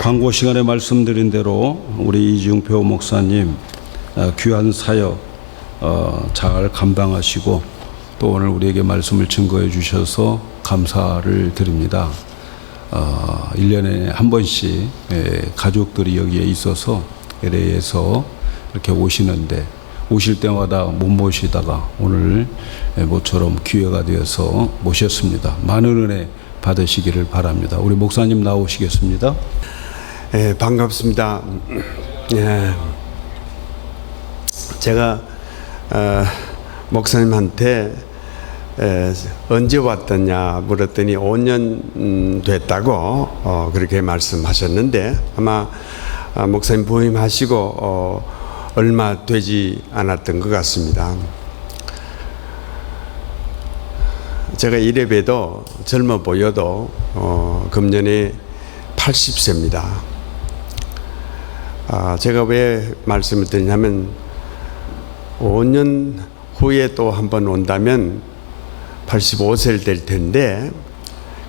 광고 시간에 말씀드린 대로 우리 이중표 목사님 귀한 사역 잘 감당하시고 또 오늘 우리에게 말씀을 증거해 주셔서 감사를 드립니다. 1년에 한 번씩 가족들이 여기에 있어서 LA에서 이렇게 오시는데 오실 때마다 못 모시다가 오늘 모처럼 기회가 되어서 모셨습니다. 많은 은혜 받으시기를 바랍니다. 우리 목사님 나오시겠습니다. 네, 반갑습니다. 제가 목사님한테 언제 왔더냐 물었더니 5년 됐다고 그렇게 말씀하셨는데 아마 목사님 부임하시고 얼마 되지 않았던 것 같습니다. 제가 이래 봬도 젊어 보여도 금년에 80세입니다. 제가 왜 말씀을 드리냐면 5년 후에 또 한 번 온다면 85세를 될 텐데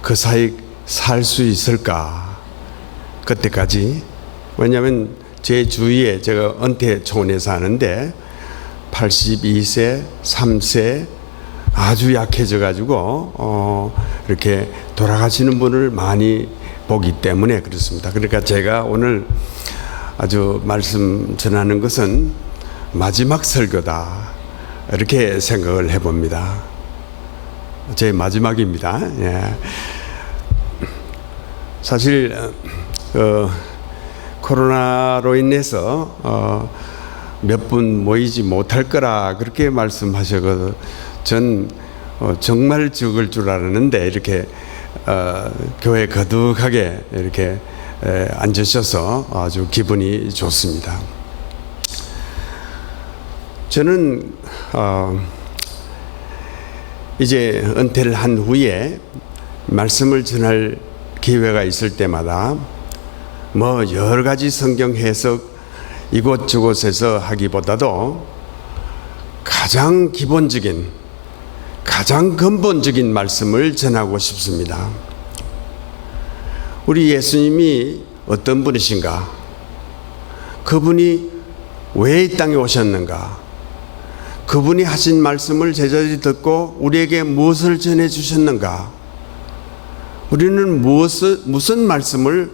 그 사이 살 수 있을까 그때까지. 왜냐하면 제 주위에 제가 은퇴촌에 사는데 82세 3세 아주 약해져 가지고 이렇게 돌아가시는 분을 많이 보기 때문에 그렇습니다. 그러니까 제가 오늘 아주 말씀 전하는 것은 마지막 설교다 이렇게 생각을 해봅니다. 제 마지막입니다. 예. 사실 코로나로 인해서 몇 분 모이지 못할 거라 그렇게 말씀하셔서 전 정말 적을 줄 알았는데 이렇게 교회 거룩하게 이렇게 앉으셔서 아주 기분이 좋습니다. 저는 이제 은퇴를 한 후에 말씀을 전할 기회가 있을 때마다 뭐 여러 가지 성경 해석 이곳저곳에서 하기보다도 가장 기본적인 가장 근본적인 말씀을 전하고 싶습니다. 우리 예수님이 어떤 분이신가? 그분이 왜 이 땅에 오셨는가? 그분이 하신 말씀을 제자들이 듣고 우리에게 무엇을 전해 주셨는가? 우리는 무슨 말씀을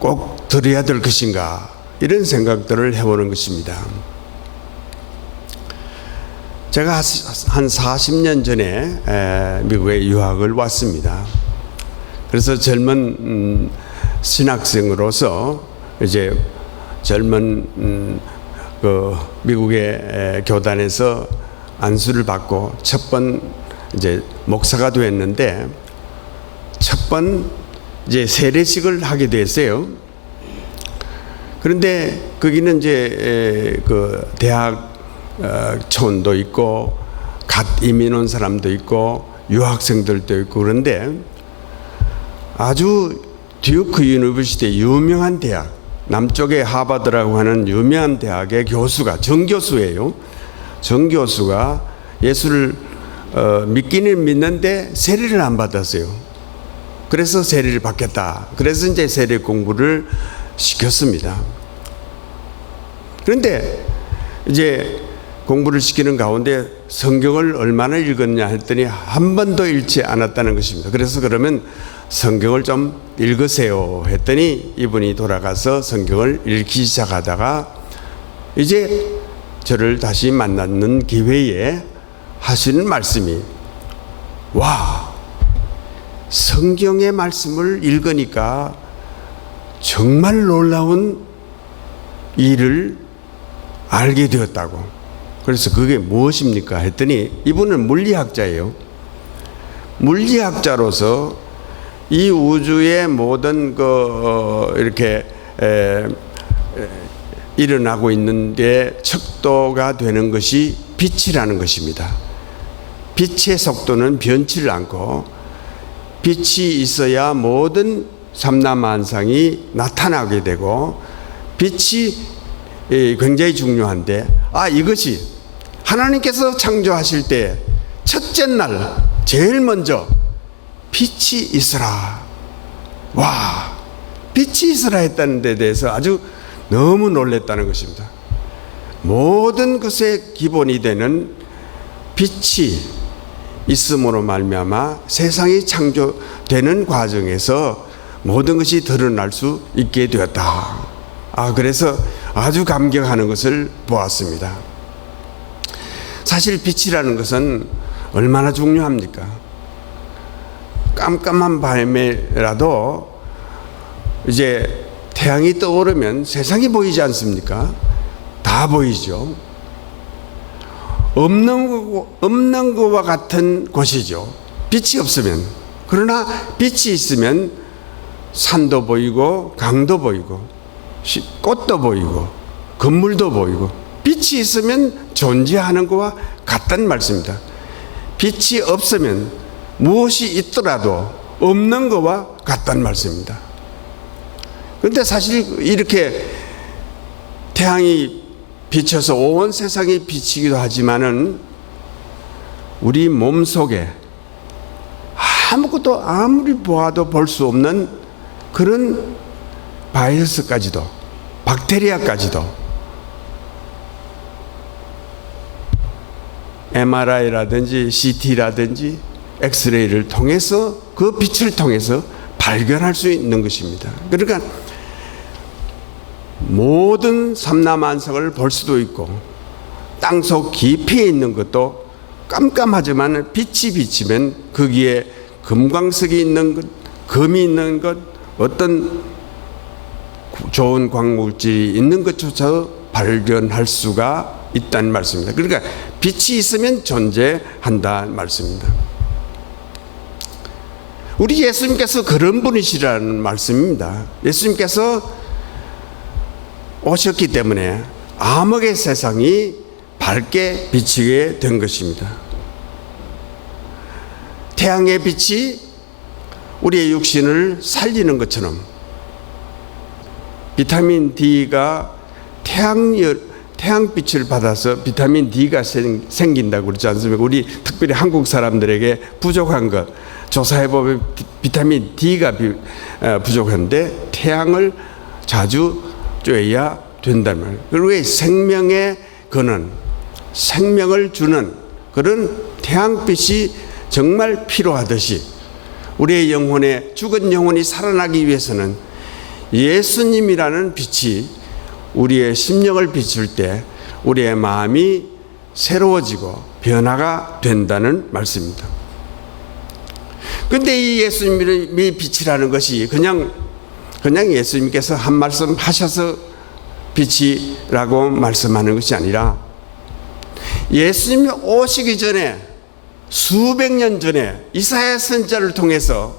꼭 들어야 될 것인가? 이런 생각들을 해보는 것입니다. 제가 한 40년 전에 미국에 유학을 왔습니다. 그래서 젊은 신학생으로서 이제 젊은 그 미국의 교단에서 안수를 받고 첫 번 이제 목사가 되었는데 첫 번 이제 세례식을 하게 됐어요. 그런데 거기는 이제 그 대학 촌도 있고 갓 이민 온 사람도 있고 유학생들도 있고 그런데 아주 듀크 유니버시티 유명한 대학 남쪽의 하버드라고 하는 유명한 대학의 교수가 정교수예요. 정교수가 예수를 믿기는 믿는데 세례를 안 받았어요. 그래서 세례를 받겠다. 그래서 이제 세례 공부를 시켰습니다. 그런데 이제 공부를 시키는 가운데 성경을 얼마나 읽었냐 했더니 한 번도 읽지 않았다는 것입니다. 그래서 그러면 성경을 좀 읽으세요 했더니 이분이 돌아가서 성경을 읽기 시작하다가 이제 저를 다시 만나는 기회에 하시는 말씀이 와, 성경의 말씀을 읽으니까 정말 놀라운 일을 알게 되었다고. 그래서 그게 무엇입니까 했더니 이분은 물리학자예요. 물리학자로서 이 우주의 모든 이렇게 일어나고 있는데 척도가 되는 것이 빛이라는 것입니다. 빛의 속도는 변치를 않고 빛이 있어야 모든 삼라만상이 나타나게 되고 빛이 굉장히 중요한데 이것이 하나님께서 창조하실 때 첫째 날 제일 먼저 빛이 있으라. 와, 빛이 있으라 했다는 데 대해서 아주 너무 놀랐다는 것입니다. 모든 것의 기본이 되는 빛이 있음으로 말미암아 세상이 창조되는 과정에서 모든 것이 드러날 수 있게 되었다. 그래서 아주 감격하는 것을 보았습니다. 사실 빛이라는 것은 얼마나 중요합니까? 깜깜한 밤에라도 이제 태양이 떠오르면 세상이 보이지 않습니까? 다 보이죠. 없는 것과 같은 곳이죠. 빛이 없으면. 그러나 빛이 있으면 산도 보이고 강도 보이고 꽃도 보이고 건물도 보이고 빛이 있으면 존재하는 것과 같다는 말씀입니다. 빛이 없으면 무엇이 있더라도 없는 것과 같다는 말씀입니다. 그런데 사실 이렇게 태양이 비쳐서 온 세상이 비치기도 하지만은 우리 몸 속에 아무것도 아무리 보아도 볼 수 없는 그런 바이러스까지도 박테리아까지도 MRI라든지 CT라든지 엑스레이를 통해서 그 빛을 통해서 발견할 수 있는 것입니다. 그러니까 모든 삼라만석을 볼 수도 있고 땅속 깊이에 있는 것도 깜깜하지만 빛이 비치면 거기에 금광석이 있는 것, 금이 있는 것, 어떤 좋은 광물질이 있는 것조차 발견할 수가 있다는 말씀입니다. 그러니까 빛이 있으면 존재한다 말씀입니다. 우리 예수님께서 그런 분이시라는 말씀입니다. 예수님께서 오셨기 때문에 암흑의 세상이 밝게 비치게 된 것입니다. 태양의 빛이 우리의 육신을 살리는 것처럼 비타민 D가 태양빛을 받아서 비타민 D가 생긴다고 그러지 않습니까? 우리 특별히 한국 사람들에게 부족한 것 조사해보면 비타민 D가 부족한데 태양을 자주 쬐야 된다는 말이에요. 그리고 생명의 근원, 생명을 주는 그런 태양빛이 정말 필요하듯이 우리의 영혼에 죽은 영혼이 살아나기 위해서는 예수님이라는 빛이 우리의 심령을 비출 때 우리의 마음이 새로워지고 변화가 된다는 말씀입니다. 그런데 이 예수님이 빛이라는 것이 그냥 예수님께서 한 말씀 하셔서 빛이라고 말씀하는 것이 아니라 예수님이 오시기 전에 수백 년 전에 이사야 선지자를 통해서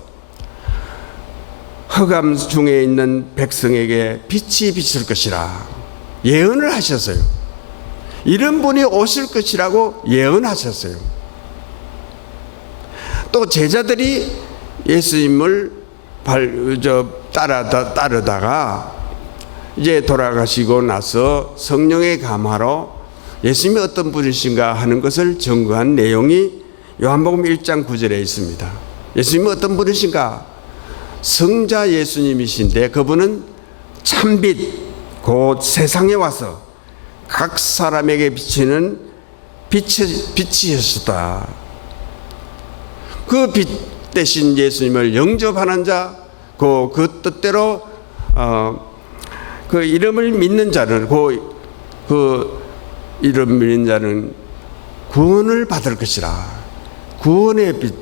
흑암 중에 있는 백성에게 빛이 비칠 것이라 예언을 하셨어요. 이런 분이 오실 것이라고 예언하셨어요. 또 제자들이 예수님을 따르다가 이제 돌아가시고 나서 성령의 감화로 예수님이 어떤 분이신가 하는 것을 증거한 내용이 요한복음 1장 9절에 있습니다. 예수님이 어떤 분이신가? 성자 예수님이신데 그분은 참빛 곧 세상에 와서 각 사람에게 비치는 빛이셨다. 그 빛 대신 예수님을 영접하는 자, 그 뜻대로 그 이름을 믿는 자는 그 이름 믿는 자는 구원을 받을 것이라. 구원의 빛,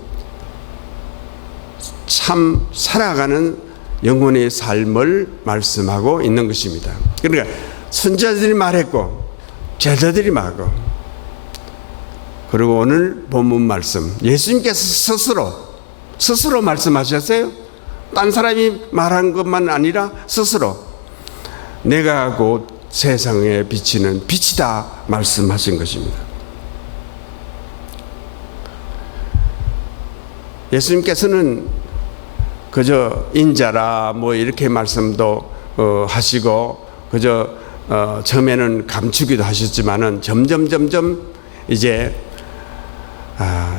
참 살아가는 영혼의 삶을 말씀하고 있는 것입니다. 그러니까 선지자들이 말했고 제자들이 말하고 그리고 오늘 본문 말씀 예수님께서 스스로 말씀하셨어요. 딴 사람이 말한 것만 아니라 스스로 내가 곧 세상에 비치는 빛이다 말씀하신 것입니다. 예수님께서는 그저 인자라 뭐 이렇게 말씀도 하시고 그저 처음에는 감추기도 하셨지만은 점점 이제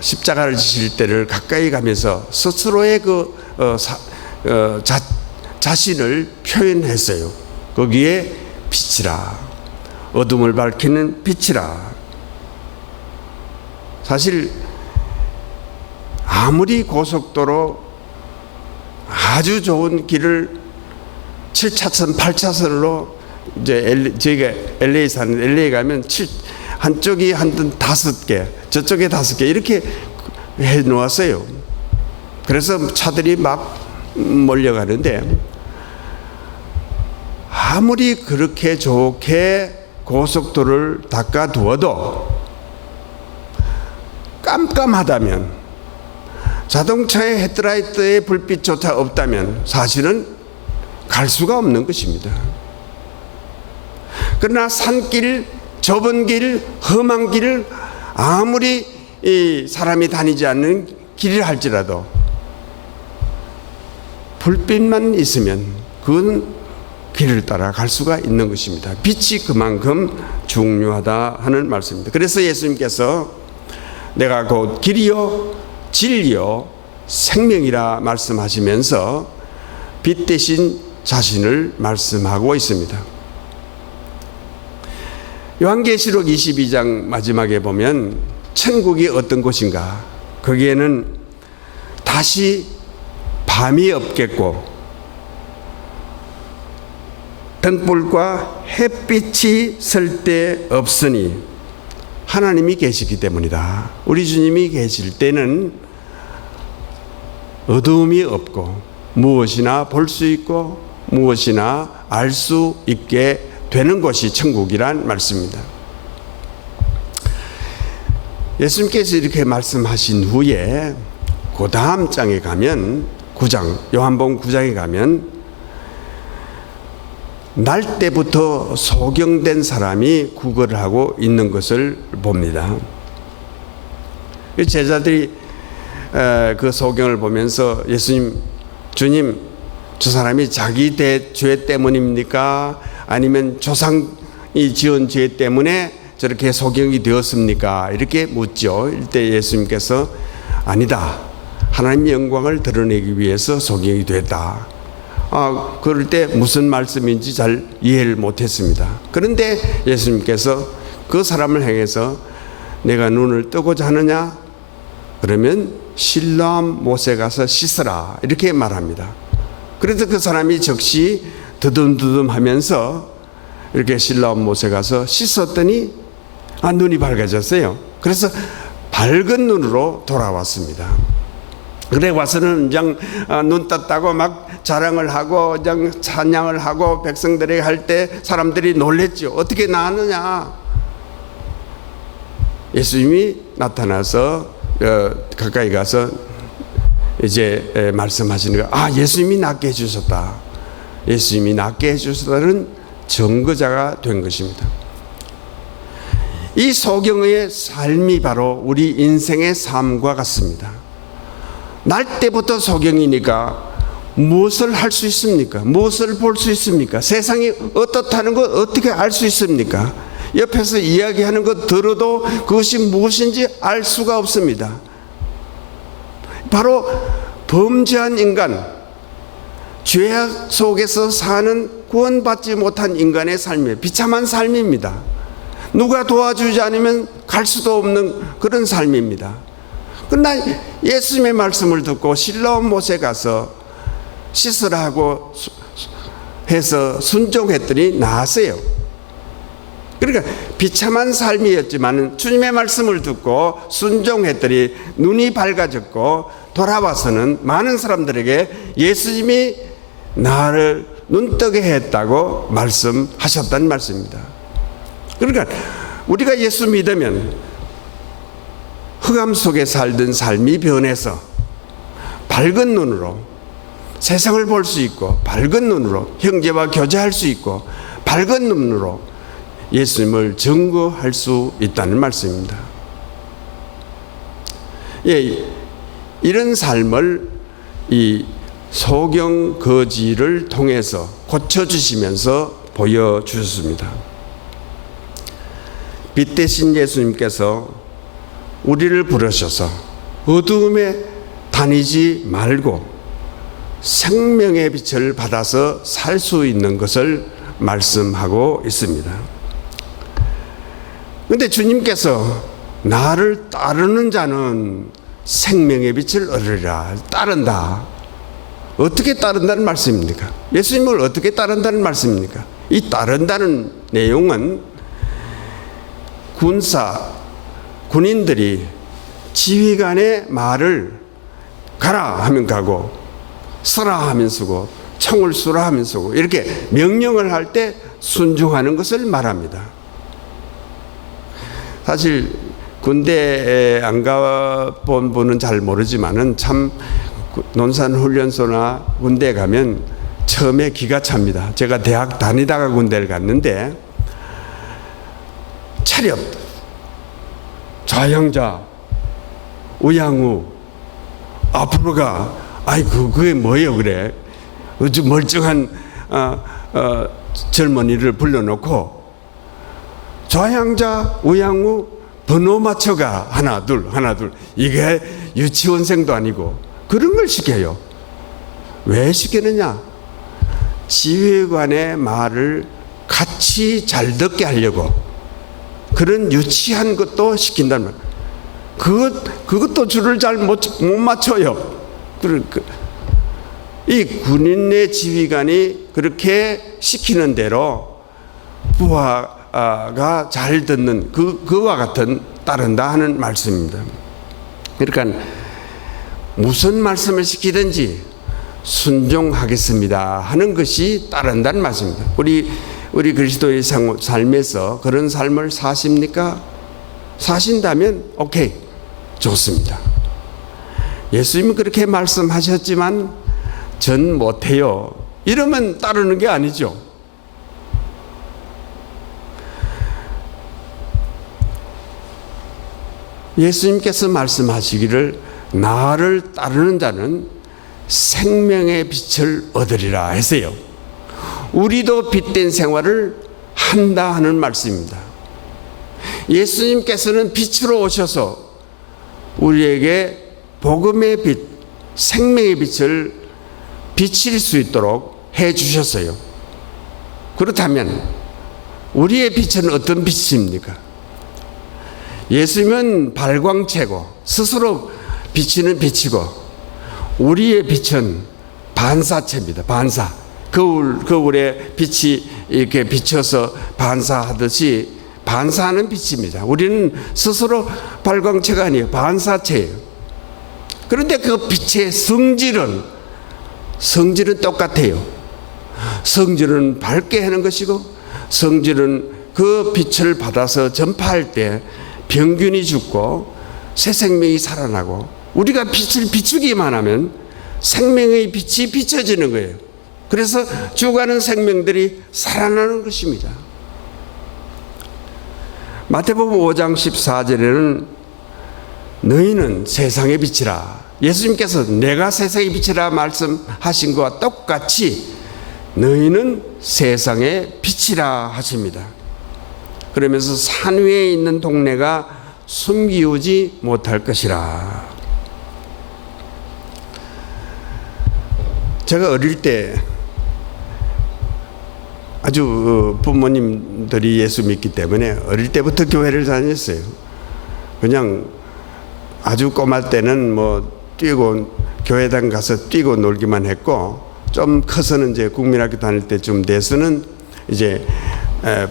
십자가를 지실 때를 가까이 가면서 스스로의 자신을 표현했어요. 거기에 빛이라, 어둠을 밝히는 빛이라. 사실 아무리 고속도로 아주 좋은 길을 7차선, 8차선으로 이제 저희가 LA 사는 LA 가면 한쪽이 한 5개, 저쪽에 5개 이렇게 해 놓았어요. 그래서 차들이 막 몰려가는데 아무리 그렇게 좋게 고속도로를 닦아두어도 깜깜하다면, 자동차의 헤드라이트의 불빛조차 없다면 사실은 갈 수가 없는 것입니다. 그러나 산길, 좁은 길, 험한 길을 아무리 사람이 다니지 않는 길이라 할지라도 불빛만 있으면 그건 길을 따라 갈 수가 있는 것입니다. 빛이 그만큼 중요하다 하는 말씀입니다. 그래서 예수님께서 내가 곧 길이요 진리요 생명이라 말씀하시면서 빛 대신 자신을 말씀하고 있습니다. 요한계시록 22장 마지막에 보면 천국이 어떤 곳인가, 거기에는 다시 밤이 없겠고 등불과 햇빛이 쓸데 없으니 하나님이 계시기 때문이다. 우리 주님이 계실 때는 어두움이 없고 무엇이나 볼 수 있고 무엇이나 알 수 있게 되는 것이 천국이란 말씀입니다. 예수님께서 이렇게 말씀하신 후에 그 다음 장에 가면 9장, 요한복음 9장에 가면 날 때부터 소경된 사람이 구걸을 하고 있는 것을 봅니다. 제자들이 그 소경을 보면서 주님, 저 사람이 자기 죄 때문입니까? 아니면 조상이 지은 죄 때문에 저렇게 소경이 되었습니까? 이렇게 묻죠. 이때 예수님께서 아니다, 하나님의 영광을 드러내기 위해서 소경이 됐다. 그럴 때 무슨 말씀인지 잘 이해를 못했습니다. 그런데 예수님께서 그 사람을 향해서 내가 눈을 뜨고자 하느냐? 그러면 실로암 못에 가서 씻으라, 이렇게 말합니다. 그래서 그 사람이 즉시 드듬드듬 하면서 이렇게 실로암 못에 가서 씻었더니 눈이 밝아졌어요. 그래서 밝은 눈으로 돌아왔습니다. 그래 와서는 그냥 눈 떴다고 막 자랑을 하고 그냥 찬양을 하고 백성들에게 할 때 사람들이 놀랬죠. 어떻게 나았느냐? 예수님이 나타나서 가까이 가서 이제 말씀하시는 거, 예수님이 낫게 해주셨다. 예수님이 낫게 해주셨다는 증거자가 된 것입니다. 이 소경의 삶이 바로 우리 인생의 삶과 같습니다. 날 때부터 소경이니까 무엇을 할 수 있습니까? 무엇을 볼 수 있습니까? 세상이 어떻다는 것 어떻게 알 수 있습니까? 옆에서 이야기하는 것 들어도 그것이 무엇인지 알 수가 없습니다. 바로 범죄한 인간, 죄악 속에서 사는 구원받지 못한 인간의 삶이에요. 비참한 삶입니다. 누가 도와주지 않으면 갈 수도 없는 그런 삶입니다. 그러나 예수님의 말씀을 듣고 실로암 못에 가서 씻으라 하고 해서 순종했더니 나았어요. 그러니까 비참한 삶이었지만 주님의 말씀을 듣고 순종했더니 눈이 밝아졌고 돌아와서는 많은 사람들에게 예수님이 나를 눈뜨게 했다고 말씀하셨다는 말씀입니다. 그러니까 우리가 예수 믿으면 흑암 속에 살던 삶이 변해서 밝은 눈으로 세상을 볼 수 있고 밝은 눈으로 형제와 교제할 수 있고 밝은 눈으로 예수님을 증거할 수 있다는 말씀입니다. 이런 삶을 이 소경 거지를 통해서 고쳐주시면서 보여주셨습니다. 빛 대신 예수님께서 우리를 부르셔서 어두움에 다니지 말고 생명의 빛을 받아서 살 수 있는 것을 말씀하고 있습니다. 그런데 주님께서 나를 따르는 자는 생명의 빛을 얻으리라. 따른다. 어떻게 따른다는 말씀입니까? 예수님을 어떻게 따른다는 말씀입니까? 이 따른다는 내용은 군인들이 지휘관의 말을 가라 하면 가고 서라 하면 서고 총을 쏘라 하면 쏘고 이렇게 명령을 할 때 순종하는 것을 말합니다. 사실 군대에 안 가본 분은 잘 모르지만은 참 논산훈련소나 군대에 가면 처음에 기가 찹니다. 제가 대학 다니다가 군대를 갔는데 차렷, 좌양자, 우양우, 앞으로 가. 아이 그게 뭐예요 그래? 아주 멀쩡한 젊은이를 불러놓고 좌양자, 우양우 번호 맞춰가 하나 둘 이게 유치원생도 아니고 그런 걸 시켜요. 왜 시키느냐? 지휘관의 말을 같이 잘 듣게 하려고 그런 유치한 것도 시킨단 말이에요. 그것도 줄을 잘 못 맞춰요. 이 군인의 지휘관이 그렇게 시키는 대로 부하가 잘 듣는 그와 같은 따른다 하는 말씀입니다. 그러니까 무슨 말씀을 시키든지 순종하겠습니다 하는 것이 따른다는 말씀입니다. 우리 그리스도의 삶에서 그런 삶을 사십니까? 사신다면 오케이, 좋습니다. 예수님은 그렇게 말씀하셨지만 전 못해요. 이러면 따르는 게 아니죠. 예수님께서 말씀하시기를 나를 따르는 자는 생명의 빛을 얻으리라 했어요. 우리도 빛된 생활을 한다 하는 말씀입니다. 예수님께서는 빛으로 오셔서 우리에게 복음의 빛, 생명의 빛을 비칠 수 있도록 해 주셨어요. 그렇다면 우리의 빛은 어떤 빛입니까? 예수님은 발광체고 스스로 비치는 빛이고 우리의 빛은 반사체입니다. 반사. 거울에 빛이 이렇게 비쳐서 반사하듯이 반사하는 빛입니다. 우리는 스스로 발광체가 아니에요. 반사체예요. 그런데 그 빛의 성질은 똑같아요. 성질은 밝게 하는 것이고 성질은 그 빛을 받아서 전파할 때 병균이 죽고 새 생명이 살아나고 우리가 빛을 비추기만 하면 생명의 빛이 비춰지는 거예요. 그래서 죽어가는 생명들이 살아나는 것입니다. 마태복음 5장 14절에는 너희는 세상의 빛이라. 예수님께서 내가 세상의 빛이라 말씀하신 것과 똑같이 너희는 세상의 빛이라 하십니다. 그러면서 산 위에 있는 동네가 숨기우지 못할 것이라. 제가 어릴 때 아주 부모님들이 예수 믿기 때문에 어릴 때부터 교회를 다녔어요. 그냥 아주 꼬말 때는 뭐 뛰고 교회당 가서 뛰고 놀기만 했고 좀 커서는 이제 국민학교 다닐 때쯤 돼서는 이제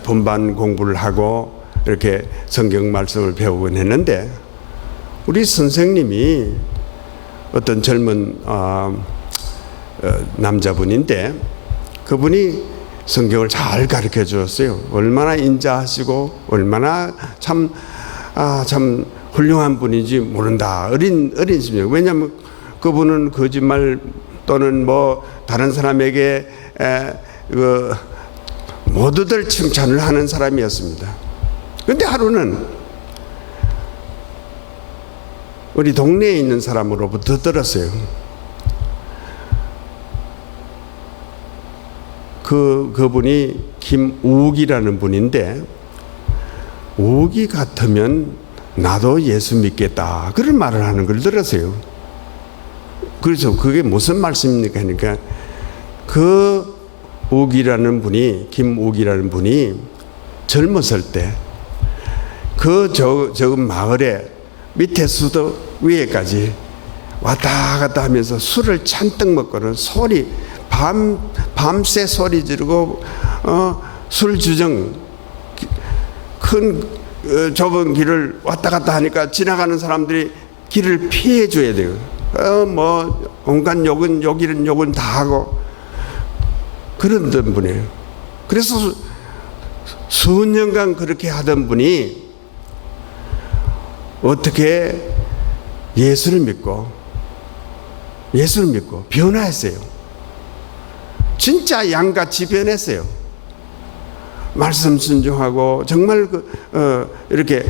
분반 공부를 하고 이렇게 성경 말씀을 배우곤 했는데 우리 선생님이 어떤 젊은 남자분인데 그분이 성경을 잘 가르쳐 주었어요. 얼마나 인자하시고 얼마나 참 훌륭한 분인지 모른다. 어린 심이에요. 왜냐하면 그분은 거짓말 또는 뭐 다른 사람에게 모두들 칭찬을 하는 사람이었습니다. 그런데 하루는 우리 동네에 있는 사람으로부터 들었어요. 그분이 김우욱이라는 분인데 우욱이 같으면 나도 예수 믿겠다 그런 말을 하는 걸 들었어요. 그래서 그게 무슨 말씀입니까? 그러니까 그 옥이라는 분이, 김옥이라는 분이 젊었을 때 저 마을에 밑에서도 위에까지 왔다 갔다 하면서 술을 잔뜩 먹고는 밤새 소리 지르고 술주정 큰 좁은 길을 왔다 갔다 하니까 지나가는 사람들이 길을 피해 줘야 돼요. 뭐 온갖 욕은 다 하고 그런 분이에요. 그래서 수년간 그렇게 하던 분이 어떻게 예수를 믿고 변화했어요. 진짜 양같이 변했어요. 말씀 순종하고 정말 이렇게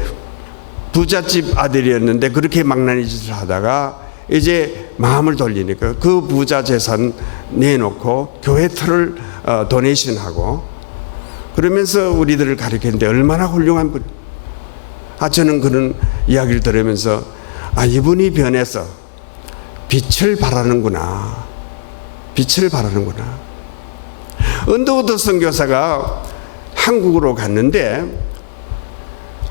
부잣집 아들이었는데 그렇게 망나니 짓을 하다가 이제 마음을 돌리니까 그 부자 재산 내놓고 교회 틀을 도네이션하고 그러면서 우리들을 가르쳤는데 얼마나 훌륭한 분. 저는 그런 이야기를 들으면서 이분이 변해서 빛을 발하는구나. 언더우드 선교사가 한국으로 갔는데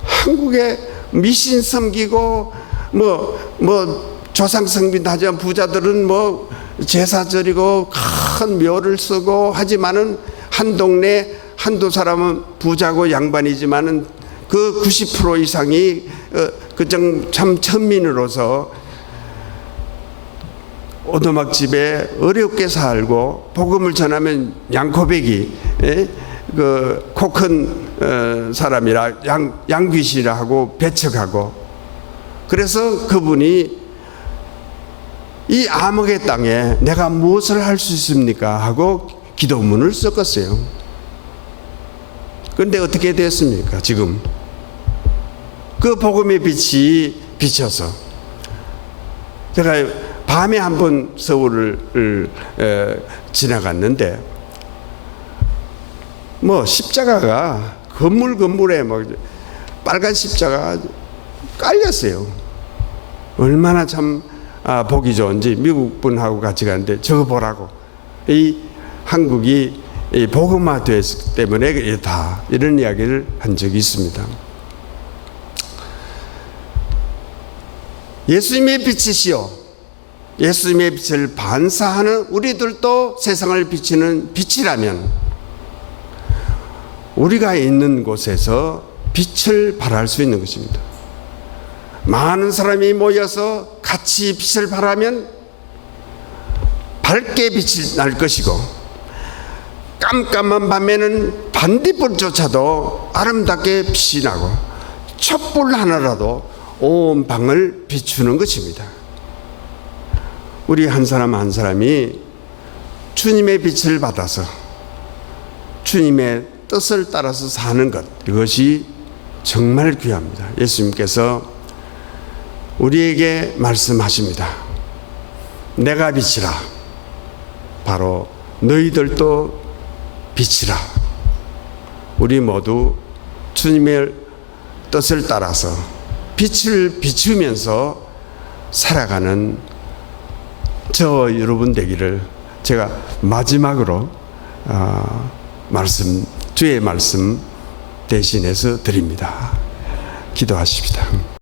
한국에 미신 섬기고 뭐 조상 섬긴다 하지만 부자들은 뭐 제사 드리고 큰 묘를 쓰고 하지만은 한 동네 한두 사람은 부자고 양반이지만은 그 90% 이상이 참 천민으로서 오두막집에 어렵게 살고 복음을 전하면 양코백이 그 코 큰 사람이라 양귀신이라 하고 배척하고 그래서 그분이 이 암흑의 땅에 내가 무엇을 할 수 있습니까? 하고 기도문을 썼었어요. 그런데 어떻게 됐습니까? 지금 그 복음의 빛이 비쳐서 제가 밤에 한번 서울을 지나갔는데 뭐 십자가가 건물에 뭐 빨간 십자가 깔렸어요. 얼마나 참 보기 좋은지 미국 분하고 같이 갔는데 저거 보라고 이 한국이 복음화 됐기 때문에 다 이런 이야기를 한 적이 있습니다. 예수님의 빛이시여 예수님의 빛을 반사하는 우리들도 세상을 비치는 빛이라면 우리가 있는 곳에서 빛을 발할 수 있는 것입니다. 많은 사람이 모여서 같이 빛을 발하면 밝게 빛이 날 것이고 깜깜한 밤에는 반딧불조차도 아름답게 빛이 나고 촛불 하나라도 온 방을 비추는 것입니다. 우리 한 사람 한 사람이 주님의 빛을 받아서 주님의 뜻을 따라서 사는 것, 이것이 정말 귀합니다. 예수님께서 우리에게 말씀하십니다. 내가 빛이라. 바로 너희들도 빛이라. 우리 모두 주님의 뜻을 따라서 빛을 비추면서 살아가는 저 여러분 되기를 제가 마지막으로 주의 말씀 대신해서 드립니다. 기도하십시다.